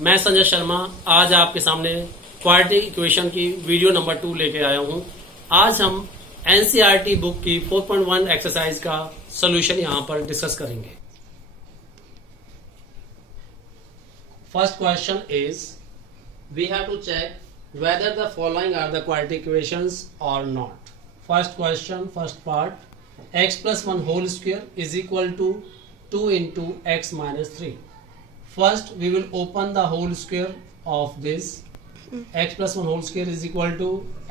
मैं संजय शर्मा आज आपके सामने क्वाड्रेटिक इक्वेशन की वीडियो नंबर 2 लेके आया हूं। आज हम एनसीईआरटी बुक की 4.1 एक्सरसाइज का सॉल्यूशन यहां पर डिस्कस करेंगे। First question is we have to check whether the following are the quadratic equations or not. First question, first part, x plus 1 whole square is equal to 2 into x minus 3. First we will open the whole square of this. X plus 1 whole square is equal to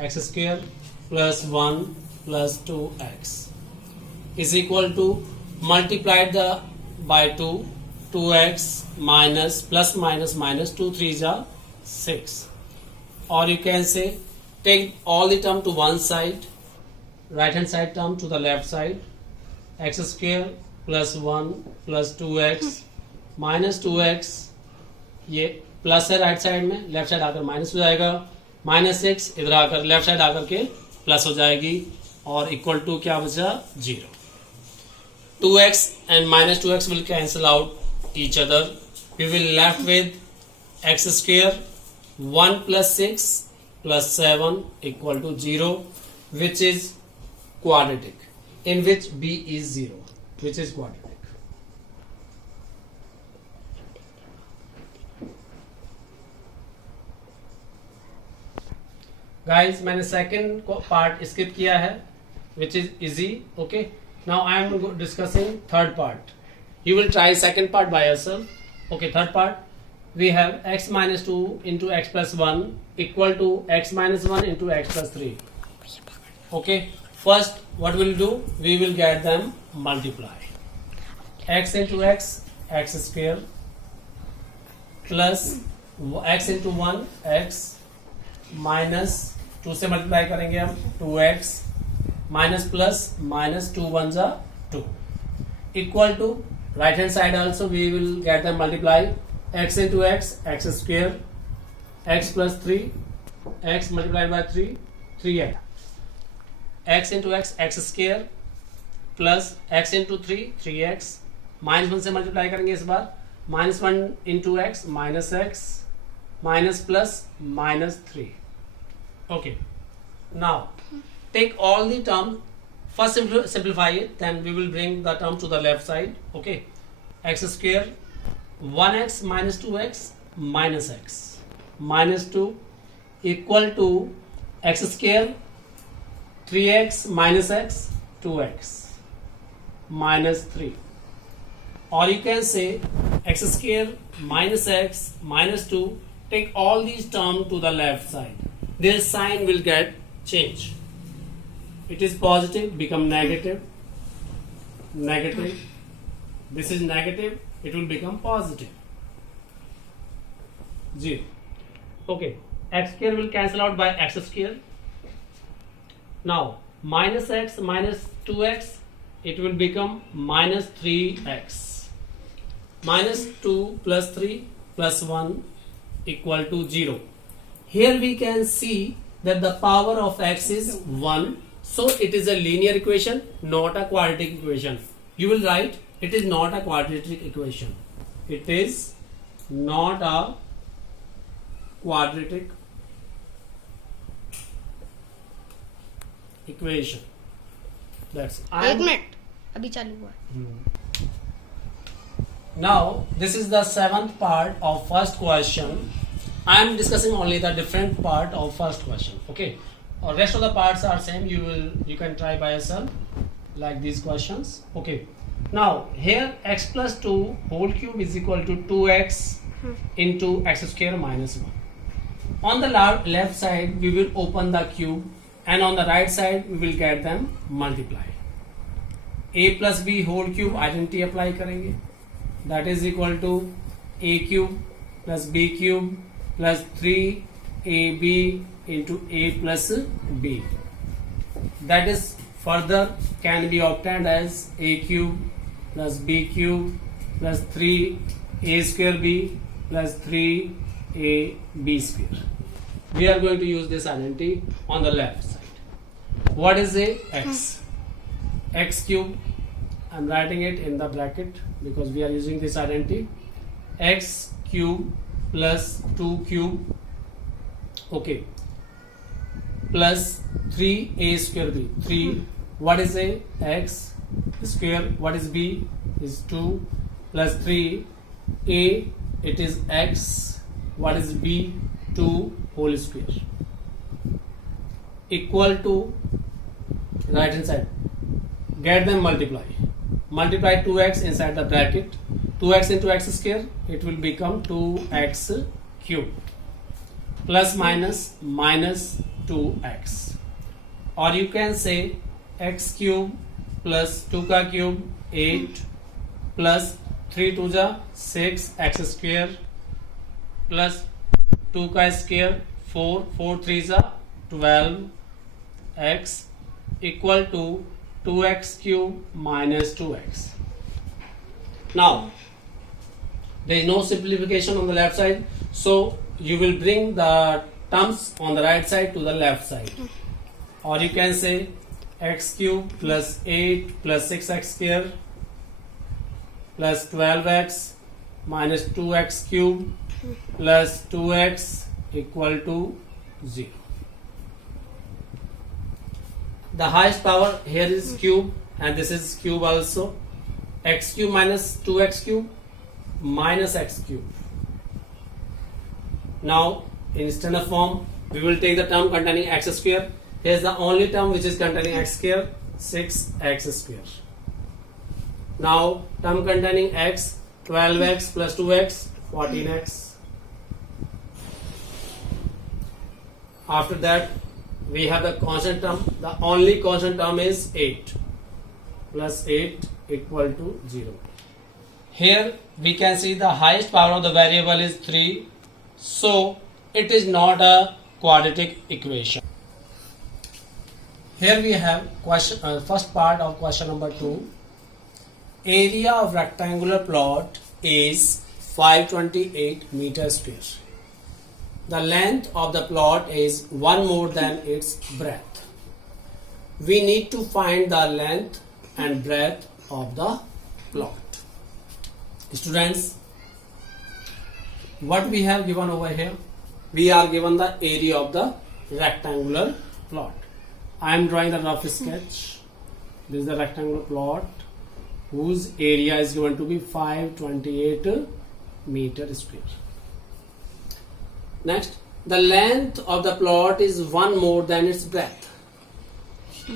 x square plus 1 plus 2x is equal to multiplied the by 2, 2x minus plus minus 2 3s are 6, or you can say take all the term to one side, right hand side term to the left side, x square plus 1 plus 2x minus 2x, ये plus है right side में, left side आकर minus हो जाएगा, minus 6 इधर आकर left side आकर के प्लस हो जाएगी, और इक्वल टू क्या बचा 0. 2x and minus 2x will cancel out each other. We will left with x square 1 plus 6 plus 7 equal to 0, which is quadratic, in which b is 0, which is quadratic. Guys मैंने second part skip किया है, which is easy. Okay, now I am discussing third part. You will try second part by yourself. Okay, third part, we have x minus 2 into x plus 1 equal to x minus 1 into x plus 3. Okay, first what we'll do, we will get them multiply. X into x, x square, plus x into 1, x, minus 2 से multiply करेंगे हम 2x, minus plus minus 2 1 जा 2, equal to right hand side also we will get the multiply x into x, x square, x plus 3, x multiplied by 3, 3x, x into x, x square, plus x into 3, 3x, minus 1 से multiply करेंगे इस बार, minus 1 into x, minus x, minus plus minus 3. Okay, now take all the term, first simplify it, then we will bring the term to the left side. Okay, x square 1x minus 2x minus x minus 2 equal to x square 3x minus x 2x minus 3, or you can say x square minus x minus 2. Take all these terms to the left side. Their sign will get changed. It is positive, become negative. Negative. This is negative. It will become positive. 0. Okay. X square will cancel out by x square. Now minus x minus 2x. It will become minus 3x. Minus 2 plus 3 plus 1. Equal to 0. Here we can see that the power of x is 1, so it is a linear equation, not a quadratic equation. You will write it is not a quadratic equation. It is not a quadratic equation. That's it. एक minute अभी चालू हुआ. Now this is the seventh part of first question. I am discussing only the different part of first question. Okay, rest of the parts are same. You can try by yourself like these questions. Okay, now here x plus 2 whole cube is equal to 2x into x square minus 1. On the left side we will open the cube, and on the right side we will get them multiplied. A plus b whole cube identity apply करेंगे. That is equal to a cube plus b cube plus 3ab into a plus b. That is further can be obtained as a cube plus b cube plus 3a square b plus 3ab square. We are going to use this identity on the left side. What is a x? X cube, I am writing it in the bracket because we are using this identity. X cube plus 2 cube, okay, plus 3a square b. 3, what is a? X square. What is b? Is 2 plus 3 a, it is x. What is b? 2 whole square, equal to right hand side. Get them multiply. Multiply 2x inside the bracket. 2x into x square, it will become 2x cube, plus minus minus 2x, or you can say x cube plus 2 ka cube 8 plus 3 2 ja 6 x square plus 2 ka square 4 4 3 ja 12 x equal to 2x cube minus 2x. Now there is no simplification on the left side, so you will bring the terms on the right side to the left side, or you can say x cube plus 8 plus 6x square plus 12x minus 2x cube plus 2x equal to 0. The highest power here is cube, and this is cube also. X cube minus 2x cube minus x cube. Now in standard form, we will take the term containing x square. Here is the only term which is containing x square, 6x square. Now term containing x, 12x plus 2x, 14x. After that we have the constant term. The only constant term is 8 plus 8 equal to 0. Here we can see the highest power of the variable is 3, so it is not a quadratic equation. Here we have question, first part of question number 2. Area of rectangular plot is 528 meters square. The length of the plot is 1 more than its breadth. We need to find the length and breadth of the plot. Students, what we have given over here? We are given the area of the rectangular plot. I am drawing the rough sketch. This is the rectangular plot whose area is going to be 528 meter square. Next, the length of the plot is 1 more than its breadth.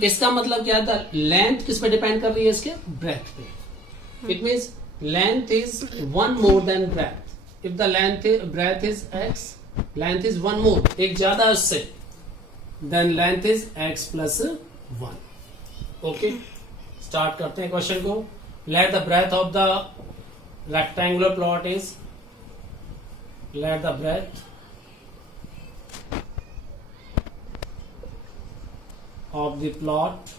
इसका मतलब क्या है? The length किस पे depend कर रही है? इसके breadth पे. It means length is 1 more than breadth. If the breadth is x, length is 1 more, एक ज्यादा उससे, then length is x plus 1. Okay, start करते हैं क्वेश्चन को. Let the breadth of the rectangular plot is, let the breadth of the plot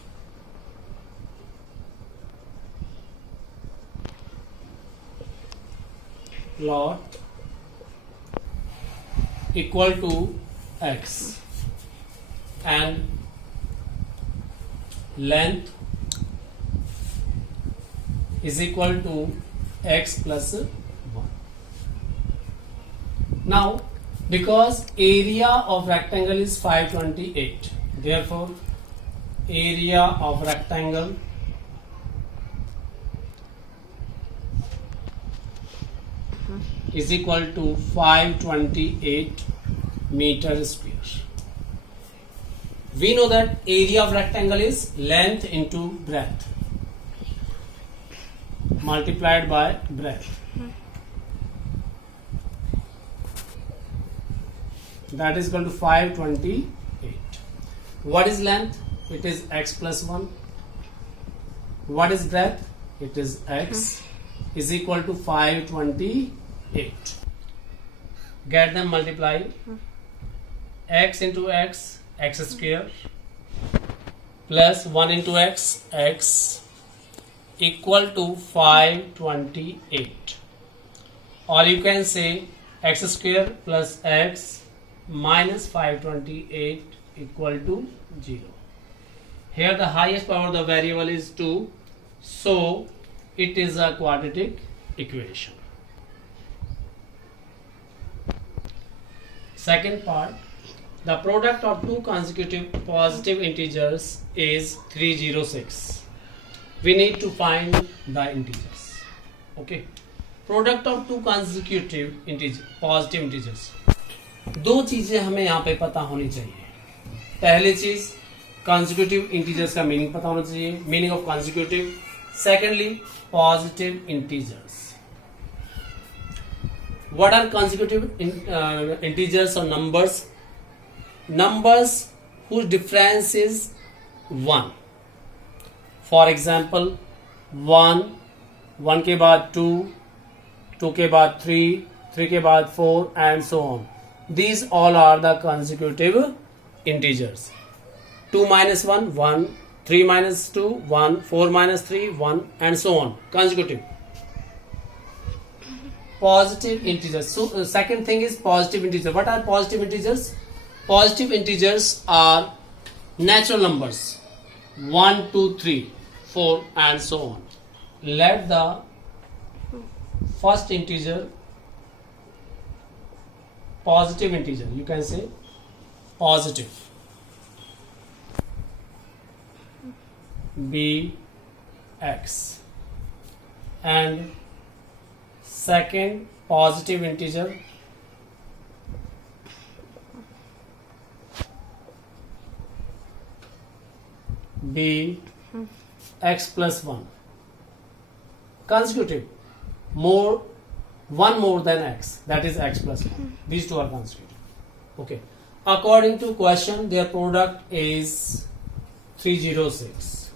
equal to x and length is equal to x plus 1. Now because area of rectangle is 528, therefore area of rectangle is equal to 528 meter square. We know that area of rectangle is length into breadth multiplied by breadth. That is equal to 528. What is length? It is x plus 1. What is breadth? It is x is equal to 528. Get them multiply. X into x, x square, plus 1 into x, x equal to 528. Or you can say x square plus x minus 528 equal to 0. Here the highest power of the variable is 2, so it is a quadratic equation. Second part, the product of two consecutive positive integers is 306. We need to find the integers. Okay, product of two consecutive positive integers. दो चीजें हमें यहाँ पे पता होनी चाहिए. पहली चीज consecutive integers का मीनिंग पता होना चाहिए, meaning of consecutive. Secondly, positive integers. What are consecutive integers or numbers? Numbers whose difference is 1. For example, 1, 1 के बाद 2, 2 के बाद 3, 3 के बाद 4 and so on. These all are the consecutive integers. 2 minus 1, 1, 3 minus 2, 1, 4 minus 3, 1 and so on. Consecutive. Positive integers. So second thing is positive integers. What are positive integers? Positive integers are natural numbers 1, 2, 3, 4 and so on. Let the first integer, positive integer, you can say positive, be x, and second positive integer be x plus 1. Consecutive, one more than x, that is x plus 1. These two are consecutive. Okay, according to question, their product is 306.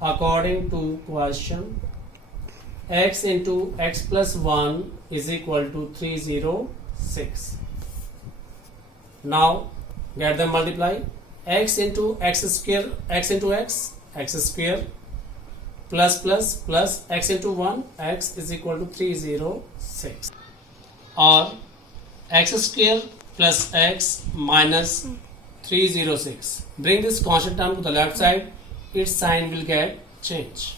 According to question, x into x plus 1 is equal to 306. Now get them multiply. X into x square, x into x square plus plus plus x into 1, x is equal to 306, or x square plus x minus 306. Bring this constant term to the left side, its sign will get changed.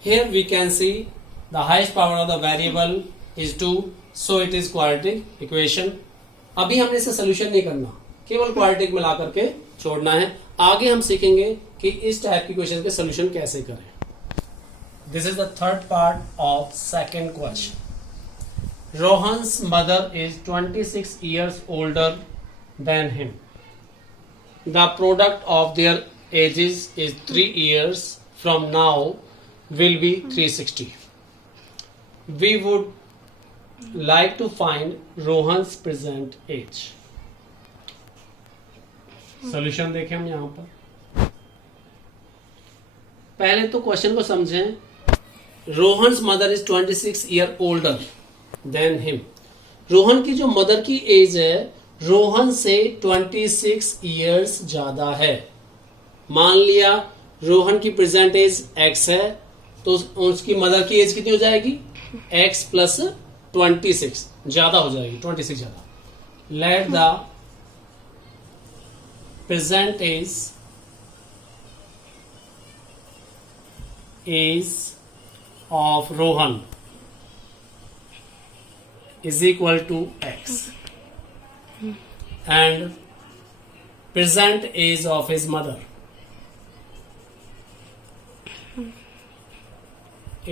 Here we can see the highest power of the variable is 2, so it is quadratic equation. अभी हमने इसे solution नहीं करना, केवल quadratic मिला करके छोड़ना है. आगे हम सीखेंगे कि इस टाइप की क्वेश्चन के सोल्यूशन कैसे करें. This is the third part of second question. Rohan's mother is 26 years older than him. The product of their ages is 3 years from now will be 360. We would like to find Rohan's present age. Solution देखें हम यहां पर. पहले तो question को समझें. Rohan's mother is 26 year older than him. Rohan की जो मदर की एज है रोहन से 26 ईयर्स ज्यादा है. मान लिया रोहन की प्रेजेंट एज x है, तो उसकी मदर की एज कितनी हो जाएगी? x प्लस 26 ज्यादा हो जाएगी, 26 ज्यादा. Let the present age of Rohan is equal to x and present age of his mother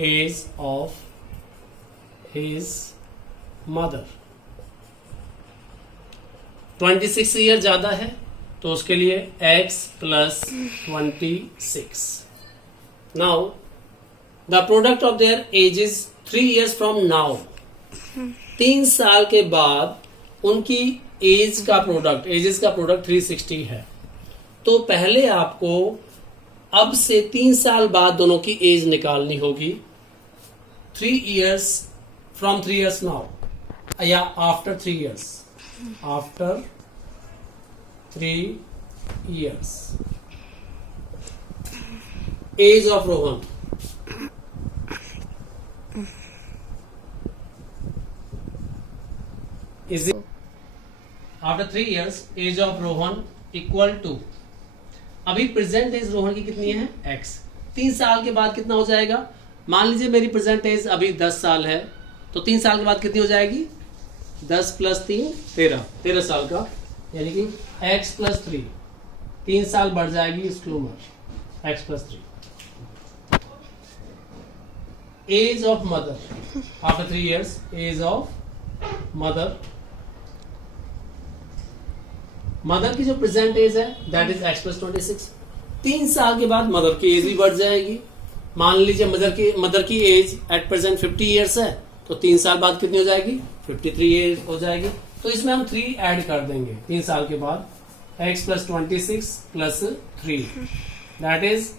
age of his mother 26 year ज्यादा है तो उसके लिए x plus 26. Now the product of their age is 3 years from now. 3 साल के बाद उनकी as का प्रोडक्ट, एजेस का प्रोडक्ट 360 है. तो पहले आपको अब से 3 साल बाद दोनों की एज निकालनी होगी. 3 years from 3 years now या after 3 years, after 3 years age of Rohan is after 3 years age of Rohan equal to, अभी प्रेजेंट एज रोहन की कितनी है? x. 3 साल के बाद कितना हो जाएगा? मान लीजिए मेरी प्रेजेंट एज अभी 10 साल है, तो 3 साल के बाद कितनी हो जाएगी? 10 प्लस 3 13 साल का, यानी कि x प्लस 3 3 साल बढ़ जाएगी इसकी उम्र x plus 3. Age of mother after 3 years, age of mother, mother की जो प्रेजेंट एज है दैट इज x प्लस 26. 3 साल के बाद मदर की एज भी बढ़ जाएगी. मान लीजिए मदर की एज एट प्रेजेंट 50 years है, तो 3 साल बाद कितनी हो जाएगी 53 एज हो जाएगी. तो इसमें हम 3 ऐड कर देंगे 3 साल के बाद. x plus 26 plus 3 that is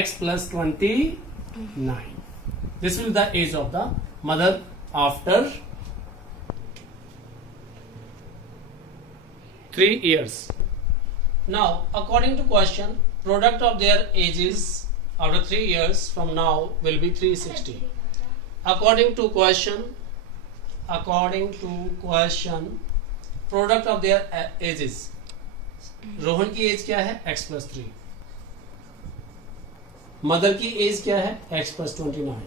x plus 29. This will the age of the mother after 3 years. Now, according to question, product of their ages after 3 years from now will be 360. According to question, product of their ages. Rohan की as क्या है x plus 3. Mother की as क्या है x plus 29.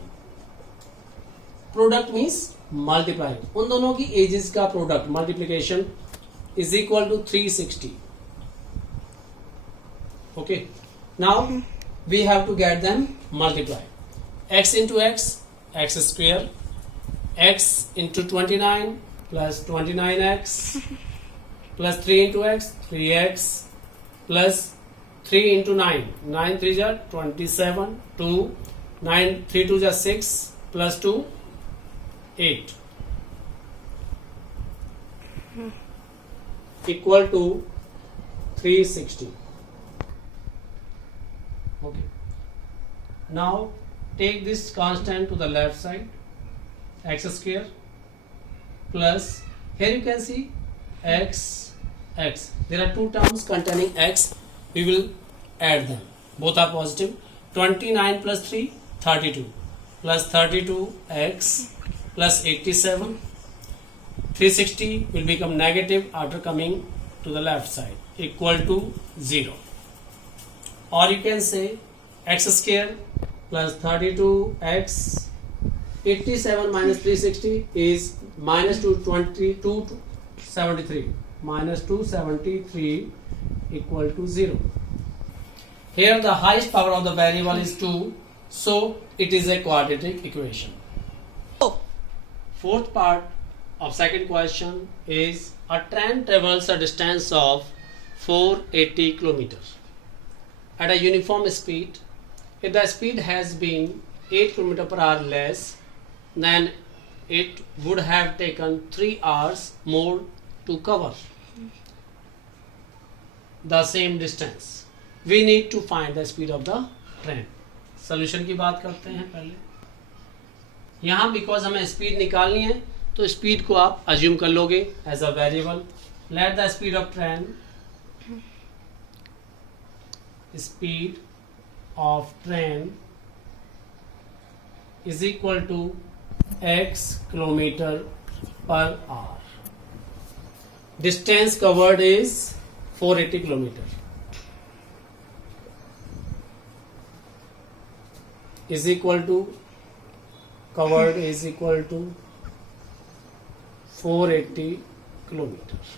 Product means multiply. उन दोनों की edges का product multiplication is equal to 360. Okay, now we have to get them multiply. X into x, x square, x into 29 plus 29x plus 3 into x, 3x plus 3 into 9, 9 3 ja 27, 2 9 3 2 ja 6 plus 2 8 equal to 360. Okay, now take this constant to the left side, x square plus, here you can see x. There are two terms containing x, we will add them, both are positive. 29 plus 3 32 plus 32x plus 87. 360 will become negative after coming to the left side, equal to 0. Or you can say x square plus 32x, 87 minus 360 is minus 273, minus 273 equal to 0. Here the highest power of the variable is 2, so it is a quadratic equation. Fourth part of second question is a train travels a distance of 480 kilometers at a uniform speed. If the speed has been 8 km per hour less, then it would have taken 3 hours more to cover the same distance. We need to find the speed of the train. Solution की बात करते हैं पहले. यहाँ because हमें speed निकालनी है, तो स्पीड को आप अज्यूम कर लोगे as a variable. Let the speed of train, speed of train is equal to x kilometre per hour. Distance covered is 480 kilometre is equal to, covered is equal to 480 kilometers.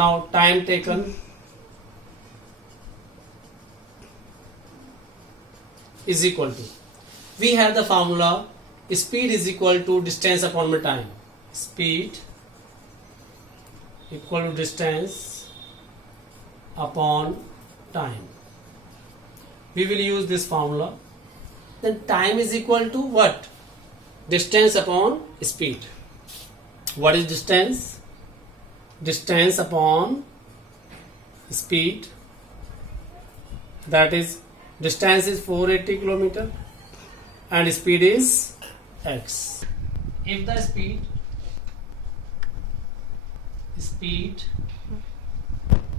Now time taken is equal to, we have the formula speed is equal to distance upon time. Speed equal to distance upon time. We will use this formula. Then time is equal to what? Distance upon speed. What is distance? Distance upon speed. That is, distance is 480 kilometer and speed is x. If the speed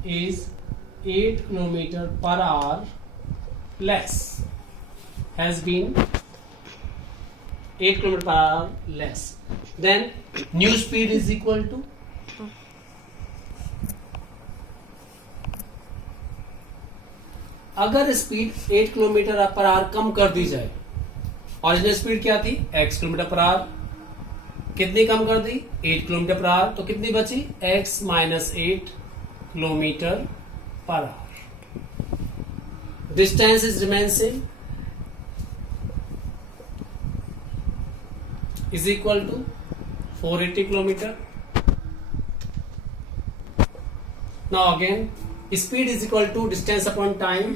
is 8 kilometer per hour less, has been 8 km per hour less, then new speed is equal to, अगर speed 8 kilometre per our कम कर दी जाए, original speed क्या थी x kilometre per our, कितनी कम कर दी 8 kilometre per our, तो कितनी बची x minus 8 kilometre per hour. Distance is remain same is equal to 480 kilometre. Now again speed is equal to distance upon time,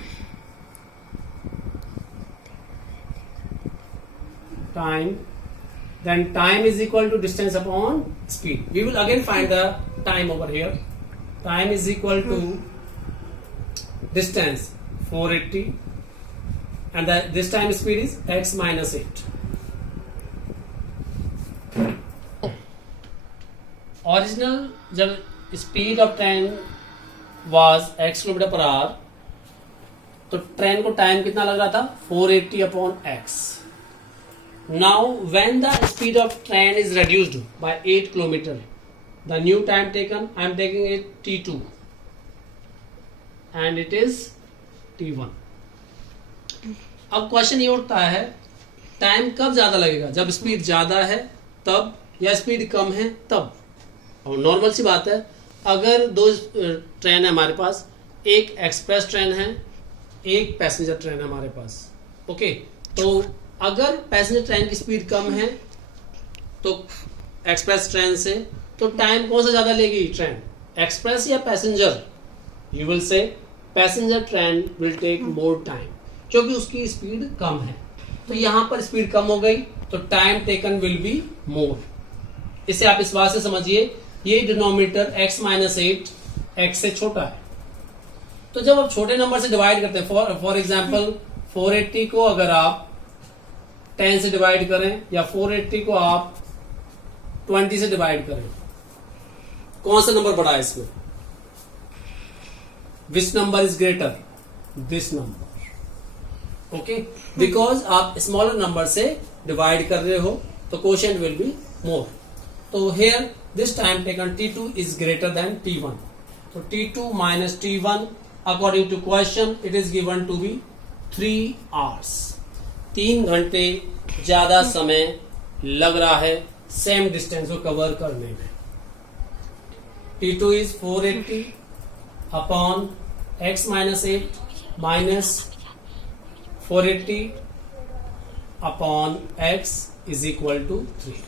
then time is equal to distance upon speed. We will again find the time over here. Time is equal to distance 480 and this time speed is x minus 8. Original जब speed of train was x kilometre per our, तो train को time कितना लग रहा था 480 upon x. Now when the speed of train is reduced by 8 km, the new time taken, I am taking it t2 and it is t1. अब question ये उठता है टाइम कब ज्यादा लगेगा, जब स्पीड ज्यादा है तब या स्पीड कम है तब। और नॉर्मल सी बात है, अगर दो ट्रेन है हमारे पास, एक एक्सप्रेस ट्रेन है एक पैसेंजर ट्रेन है हमारे पास, ओके, तो अगर पैसेंजर ट्रेन की स्पीड कम है तो एक्सप्रेस ट्रेन से, तो टाइम कौन सा ज्यादा लेगी ट्रेन, एक्सप्रेस या passenger? You will say passenger train will take more time क्योंकि उसकी स्पीड कम है। तो यहां पर स्पीड कम हो गई तो टाइम टेकन विल बी मोर। इसे आप इस बात से समझिए, ये डिनोमिनेटर x माइनस 8 x से छोटा है। तो जब आप छोटे नंबर से डिवाइड करते हैं, फॉर एग्जाम्पल 480 को अगर आप 10 से डिवाइड करें या 480 को आप 20 से डिवाइड करें, कौन सा नंबर बड़ा है इसमें? Which number is greater? This number, okay, because आप स्मॉलर नंबर से डिवाइड कर रहे हो तो क्वोशिएंट विल बी मोर। तो here this time taken t2 is greater than t1, तो t2 minus t1 according to question it is given to be 3 hours। 3 घंटे ज्यादा समय लग रहा है सेम डिस्टेंस को कवर करने में। t2 is 480 upon x minus 8 minus 480 upon x is equal to 3।